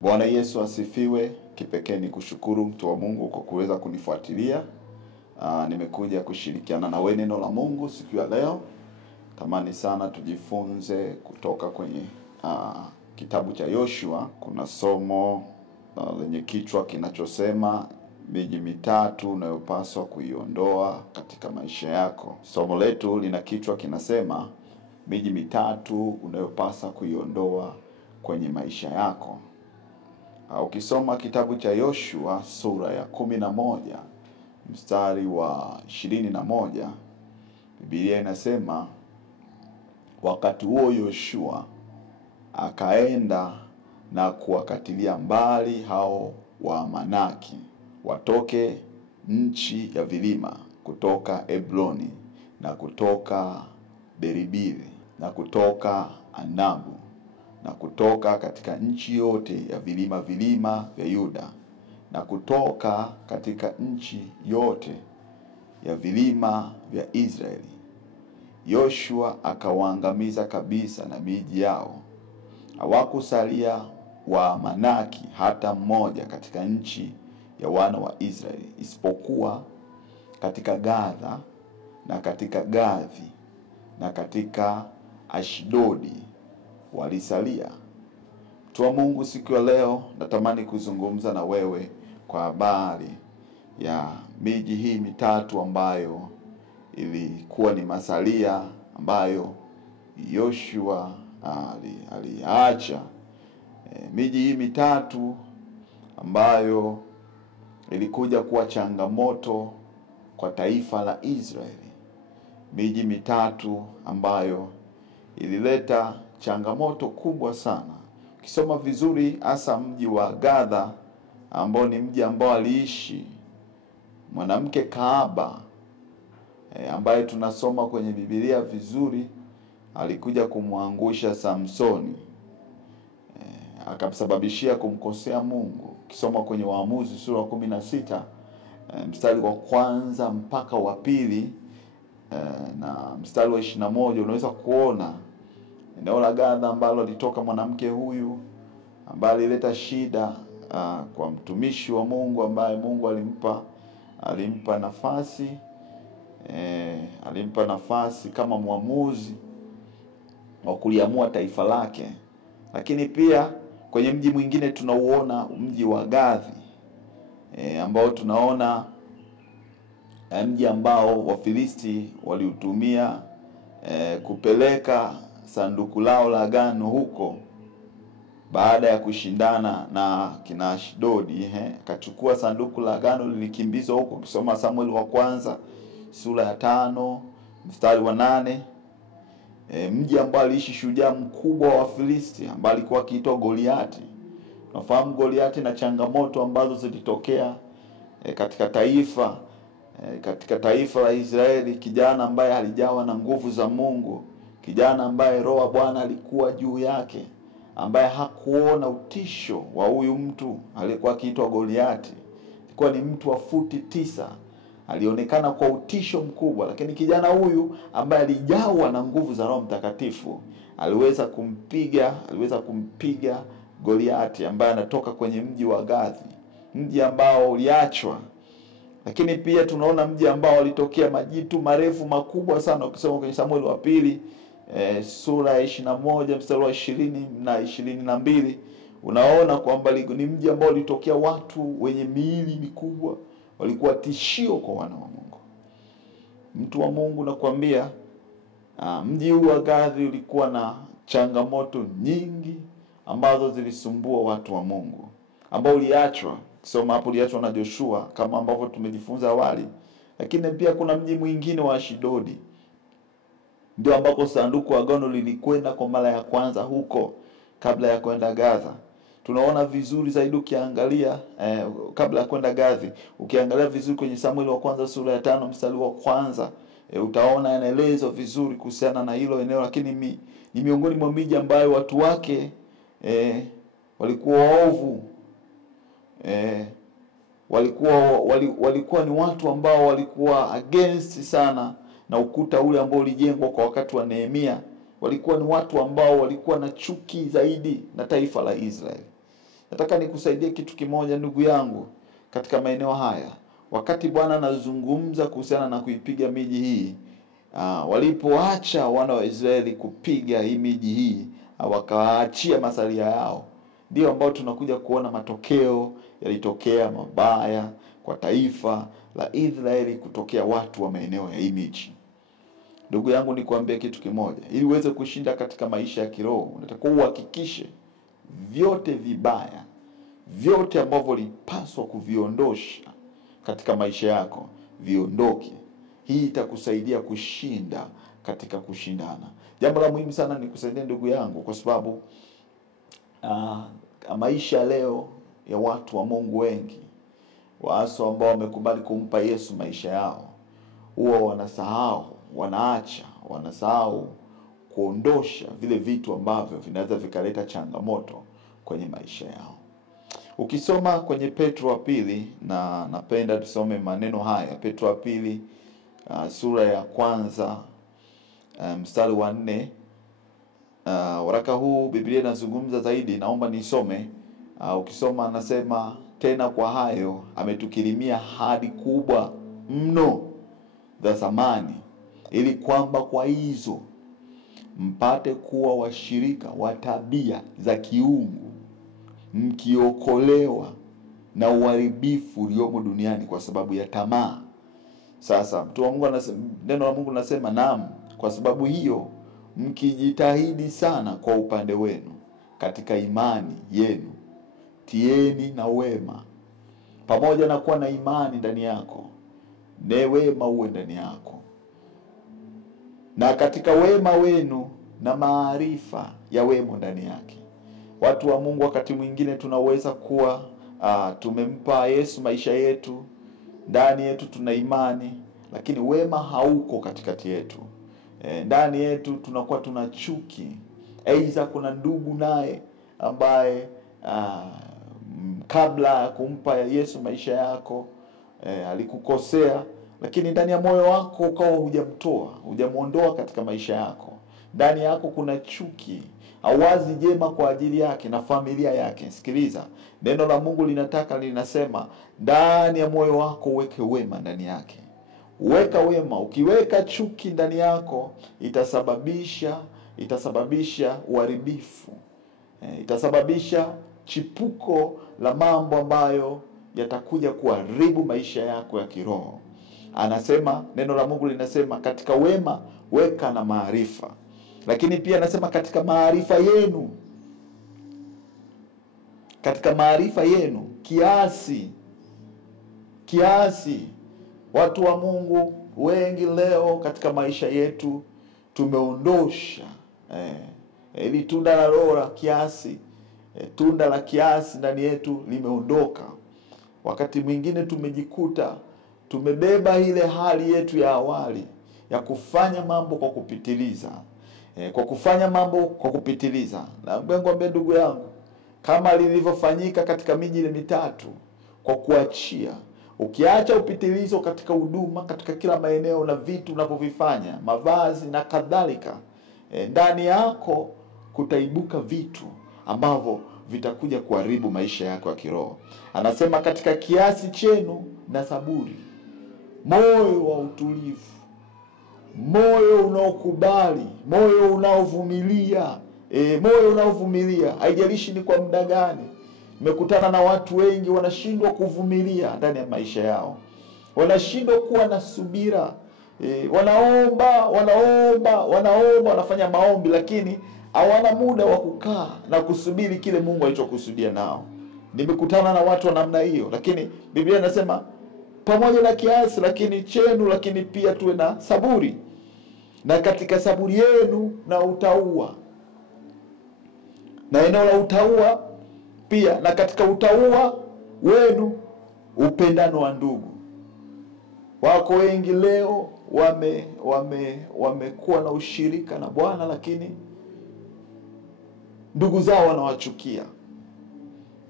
Bwana Yesu asifiwe. Kipekee ni kushukuru mtu wa Mungu kwa kuweza kunifuatilia. Nimekuja kushirikiana na wewe neno la Mungu siku ya leo. Tamani sana tujifunze kutoka kwenye kitabu cha Yoshua. Kuna somo lenye kichwa kinachosema miji mitatu unayopaswa kuiondoa katika maisha yako. Somo letu lina kichwa kinasema miji mitatu unayopaswa kuiondoa kwenye maisha yako. Ukisoma kitabu cha Yoshua sura ya 11 mstari wa 21, Biblia inasema wakati huo Yoshua akaenda na kuwakatilia mbali hao Waamaleki watoke nchi ya vilima, kutoka Hebroni na kutoka Beribili na kutoka Anabu na kutoka katika nchi yote ya vilima vya Yuda na kutoka katika nchi yote ya vilima vya Israeli. Yoshua akawaangamiza kabisa na miji yao. Hawakusalia Waamaleki hata mmoja katika nchi ya wana wa Israeli, isipokuwa katika Gadha na katika Gathi na katika Ashdodi walisalia. Mtu wa Mungu, siku ya leo natamani kuzungumza na wewe kwa habari ya miji hii mitatu ambayo ilikuwa ni masalia ambayo Yoshua aliacha. Miji hii mitatu ambayo ilikuja kuwa changamoto kwa taifa la Israeli. Miji mitatu ambayo ilileta changamoto kubwa sana. Ukisoma vizuri, hasa mji wa Gadha ambao ni mji ambao aliishi mwanamke kahaba ambaye tunasoma kwenye Biblia vizuri, alikuja kumwangusha Samsoni, akamsababishia kumkosea Mungu. Ukisoma kwenye Waamuzi sura 16 mstari wa kwanza mpaka wa pili na mstari wa 21, unaweza kuona eneo la Gadha ambalo litoka mwanamke huyu ambaye alileta shida kwa mtumishi wa Mungu ambaye Mungu alimpa nafasi kama mwamuzi wa kuliamua taifa lake. Lakini pia kwenye mji mwingine tunauona mji wa Gathi ambao tunaona mji ambao Wafilisti waliutumia kupeleka sanduku lao la agano huko baada ya kushindana na kina Ashdodi. Akachukua sanduku la agano, lilikimbizwa huko. Ukisoma Samuel wa kwanza sura ya 5 mstari wa 8, mji ambao aliishi shujaa mkubwa wa Wafilisti ambaye alikuwa akiitwa Goliati. Unafahamu Goliati na changamoto ambazo zilitokea katika taifa la Israeli. Kijana ambaye alijawa na nguvu za Mungu, kijana ambaye roho wa Bwana alikuwa juu yake, ambaye hakuona utisho wa huyu mtu aliyekuwa akiitwa Goliati. Alikuwa ni mtu wa futi 9, alionekana kwa utisho mkubwa, lakini kijana huyu ambaye alijawa na nguvu za Roho Mtakatifu aliweza kumpiga Goliati ambaye anatoka kwenye mji wa Gathi, mji ambao uliachwa. Lakini pia tunaona mji ambao walitokea majitu marefu makubwa sana. Ukisoma kwenye Samuel wa pili sura ya 21 mstari wa 20 na 22, unaona kwamba ni mji ambao ulitokea watu wenye miili mikubwa, walikuwa tishio kwa wana wa Mungu. Mtu wa Mungu, nakwambia mji huu wa Gathi ulikuwa na changamoto nyingi ambazo zilisumbua watu wa Mungu, ambao uliachwa. Soma hapo, uliachwa na Joshua kama ambavyo tumejifunza awali. Lakini pia kuna mji mwingine wa Ashdodi, ndio ambako sanduku la agano lilikwenda kwa mara ya kwanza huko kabla ya kwenda Gaza. Tunaona vizuri zaidi ukiangalia kabla ya kwenda Gathi, ukiangalia vizuri kwenye Samuel wa kwanza sura ya 5 mstari wa kwanza, utaona yanaelezwa vizuri kuhusiana na hilo eneo. Lakini ni miongoni mwa miji ambayo watu wake walikuwa waovu. Walikuwa ni watu ambao walikuwa against sana na ukuta ule ambao ulijengwa kwa wakati wa Nehemia. Walikuwa ni watu ambao walikuwa na chuki zaidi na taifa la Israeli. Nataka nikusaidie kitu kimoja ndugu yangu katika maeneo haya. Wakati Bwana anazungumza kuhusiana na kuipiga miji hii, walipoacha wana wa Israeli kupiga hii miji hii, wakaachia masalia yao, ndio ambao tunakuja kuona matokeo yalitokea mabaya kwa taifa la Israeli kutokea watu wa maeneo ya hii miji. Ndugu yangu nikwambie kitu kimoja, ili uweze kushinda katika maisha ya kiroho, unatakiwa uhakikishe vyote vibaya, vyote ambavyo ulipaswa kuviondosha katika maisha yako, viondoke. Hii itakusaidia kushinda katika kushindana. Jambo la muhimu sana ni kusaidia ndugu yangu, kwa sababu maisha leo ya watu wa Mungu wengi, waasi ambao wamekubali kumpa Yesu maisha yao, huwa wanasahau kuondosha vile vitu ambavyo vinaweza vikaleta changamoto kwenye maisha yao. Ukisoma kwenye Petro wa pili, na napenda tusome maneno haya, Petro wa pili sura ya kwanza mstari wa 4. Waraka huu Biblia inazungumza zaidi, naomba nisome. Ukisoma anasema, tena kwa hayo ametukirimia hadi kubwa mno za thamani, ili kwamba kwa hizo mpate kuwa washirika wa tabia za kiungu, mkiokolewa na uharibifu uliomo duniani kwa sababu ya tamaa. Sasa mtu wa Mungu anasema, neno la Mungu linasema, naam, kwa sababu hiyo mkijitahidi sana kwa upande wenu katika imani yenu, tieni na wema. Pamoja na kuwa na imani ndani yako, ne wema uwe ndani yako. Na katika wema wenu na maarifa ya wemo ndani yake. Watu wa Mungu, wakati mwingine tunaweza kuwa tumempa Yesu maisha yetu, ndani yetu tuna imani, lakini wema hauko katikati yetu. Ndani yetu tunakuwa tuna chuki. Aidha kuna ndugu naye ambaye kabla ya kumpa Yesu maisha yako alikukosea, lakini ndani ya moyo wako ukawa hujamuondoa katika maisha yako. Ndani yako kuna chuki, hawazi jema kwa ajili yake na familia yake. Sikiliza, neno la Mungu linasema, ndani ya moyo wako uweke wema ndani yake. Uweka wema. Ukiweka chuki ndani yako, itasababisha uharibifu. Itasababisha chipuko la mambo ambayo yatakuja kuharibu maisha yako ya kiroho. Anasema, neno la Mungu linasema, katika wema weka na maarifa. Lakini pia anasema katika maarifa yenu kiasi. Watu wa Mungu wengi leo katika maisha yetu tumeondosha ili tunda la roho la kiasi, tunda la kiasi ndani yetu limeondoka. Wakati mwingine tumejikuta tumebeba ile hali yetu ya awali ya kufanya mambo kwa kupitiliza. Na ngombe ndugu yangu, kama lilivyofanyika katika miji ile mitatu, kwa kuachia. Ukiacha upitilizo katika huduma, katika kila maeneo na vitu unavyovifanya, mavazi na kadhalika, ndani yako kutaibuka vitu ambavyo vitakuja kuharibu maisha yako ya kiroho. Anasema katika kiasi chenu na saburi, moyo wa utulivu, moyo unaokubali, moyo unaovumilia, haijalishi ni kwa muda gani. Nimekutana na watu wengi wanashindwa kuvumilia ndani ya maisha yao. Wanashindwa kuwa na subira. Wanaomba, wanafanya maombi, lakini hawana muda wa kukaa na kusubiri kile Mungu alichokusudia nao. Nimekutana na watu wa namna hiyo, lakini Biblia inasema pamoja na kiasi lakini pia tuwe na saburi. Na katika saburi yenu na utauwa. Na eneo la utauwa pia, na katika utauwa wenu upendano wa ndugu. Wako wengi leo wamekuwa na ushirika na Bwana, lakini ndugu zao wanawachukia.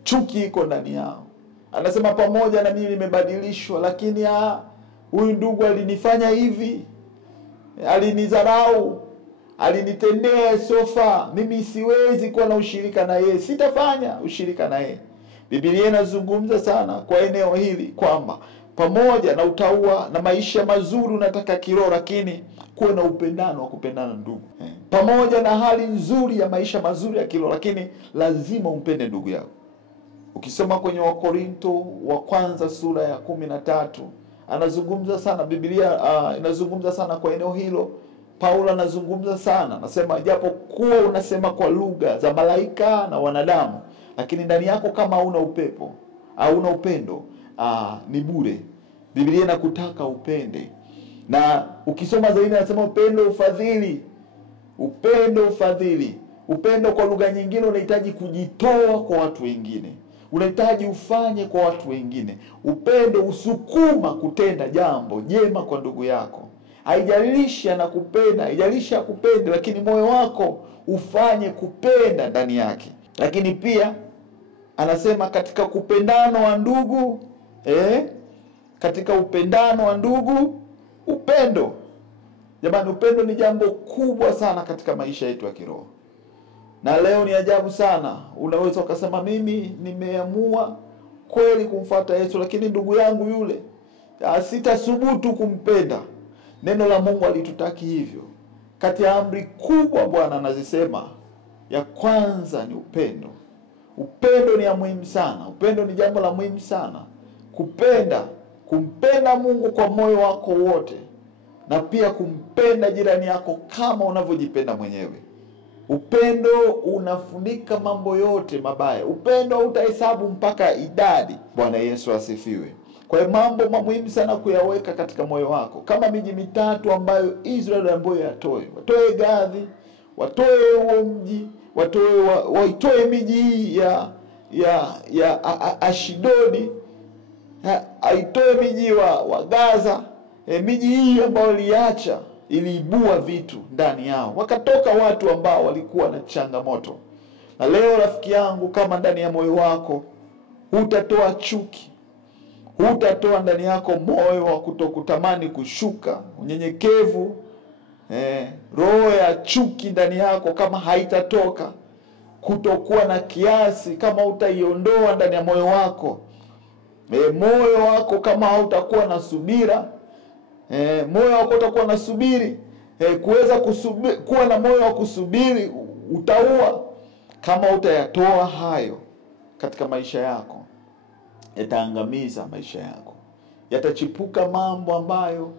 Chuki iko ndani yao. Anasema pamoja na mimi nimebadilishwa, lakini huyu ndugu alinifanya hivi, alinidharau, alinitendea sofa, mimi siwezi kuwa na ushirika na yeye, sitafanya ushirika na yeye. Biblia inazungumza sana kwa eneo hili kwamba pamoja na utaua na maisha mazuri unataka kiroho, lakini kuwe na upendano wa kupendana ndugu. Pamoja na hali nzuri ya maisha mazuri ya kiroho, lakini lazima umpende ndugu yako. Ukisoma kwenye Wakorinto wa kwanza sura ya 13, anazungumza sana Biblia, inazungumza sana kwa eneo hilo. Paulo anazungumza sana, anasema japo kuwa unasema kwa lugha za malaika na wanadamu, lakini ndani yako kama hauna upepo au una upendo, ni bure. Biblia inakutaka upende. Na ukisoma zaidi anasema upendo ufadhili. Upendo ufadhili. Upendo kwa lugha nyingine unahitaji kujitoa kwa watu wengine. Unahitaji ufanye kwa watu wengine. Upendo usukuma kutenda jambo jema kwa ndugu yako. Haijalishi anakupenda, haijalishi akupende, lakini moyo wako ufanye kupenda ndani yake. Lakini pia anasema katika kupendano wa ndugu, katika upendano wa ndugu, upendo. Jamani, upendo ni jambo kubwa sana katika maisha yetu ya kiroho. Na leo ni ajabu sana, unaweza ukasema mimi nimeamua kweli kumfuata Yesu, lakini ndugu yangu yule sitasubutu kumpenda. Neno la Mungu alitutaki hivyo. Kati ya amri kubwa Bwana anazisema, ya kwanza ni upendo. Upendo ni ya muhimu sana. Upendo ni jambo la muhimu sana. Kumpenda Mungu kwa moyo wako wote, na pia kumpenda jirani yako kama unavyojipenda mwenyewe. Upendo unafunika mambo yote mabaya. Upendo utahesabu mpaka idadi. Bwana Yesu asifiwe. Kwa hiyo mambo muhimu sana kuyaweka katika moyo wako. Kama miji mitatu ambayo Israeli ambayo watoe Gathi, watoe huo mji, waitoe miji hii ya Ashdodi, aitoe miji wa Gaza, miji hii ambayo iliacha, iliibua vitu ndani yao. Wakatoka watu ambao walikuwa na changamoto. Na leo rafiki yangu, kama ndani ya moyo wako hutatoa chuki, hutatoa ndani yako moyo wa kutokutamani kushuka, unyenyekevu, roho ya chuki ndani yako kama haitatoka, kutokuwa na kiasi kama utaiondoa ndani ya moyo wako, moyo wako kama hautakuwa na subira, moyo wako utakuwa na subiri, kuwa na moyo wa kusubiri utaua. Kama utayatoa hayo katika maisha yako, yataangamiza maisha yako. Yatachipuka mambo ambayo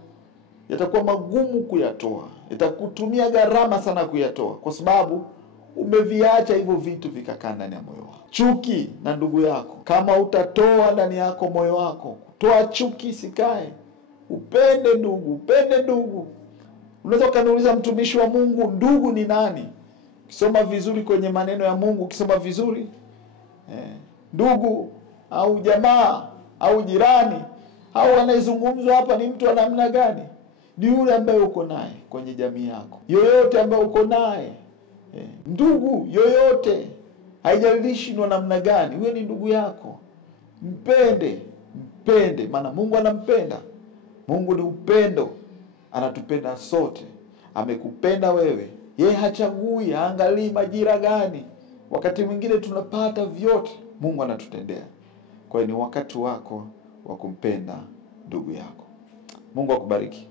yatakuwa magumu kuyatoa. Yatakutumia gharama sana kuyatoa, kwa sababu umeviacha hivyo vitu vikakaa ndani ya moyo wako. Chuki na ndugu yako, kama utatoa ndani yako moyo wako, toa chuki sikae. Upende ndugu. Unaweza kaniuliza, mtumishi wa Mungu, ndugu ni nani? Ukisoma vizuri kwenye maneno ya Mungu, ukisoma vizuri, ndugu au jamaa au jirani au anayezungumzwa hapa ni mtu wa namna gani? Ni yule ambaye uko naye kwenye jamii yako. Yoyote ambaye uko naye, ndugu yoyote, haijalishi ni wa namna gani, huyo ni ndugu yako. Mpende, maana Mungu anampenda. Mungu ni upendo, anatupenda sote. Amekupenda wewe. Yeye hachagui, haangalii majira gani. Wakati mwingine tunapata vyote, Mungu anatutendea. Kwa hiyo ni wakati wako wa kumpenda ndugu yako. Mungu akubariki.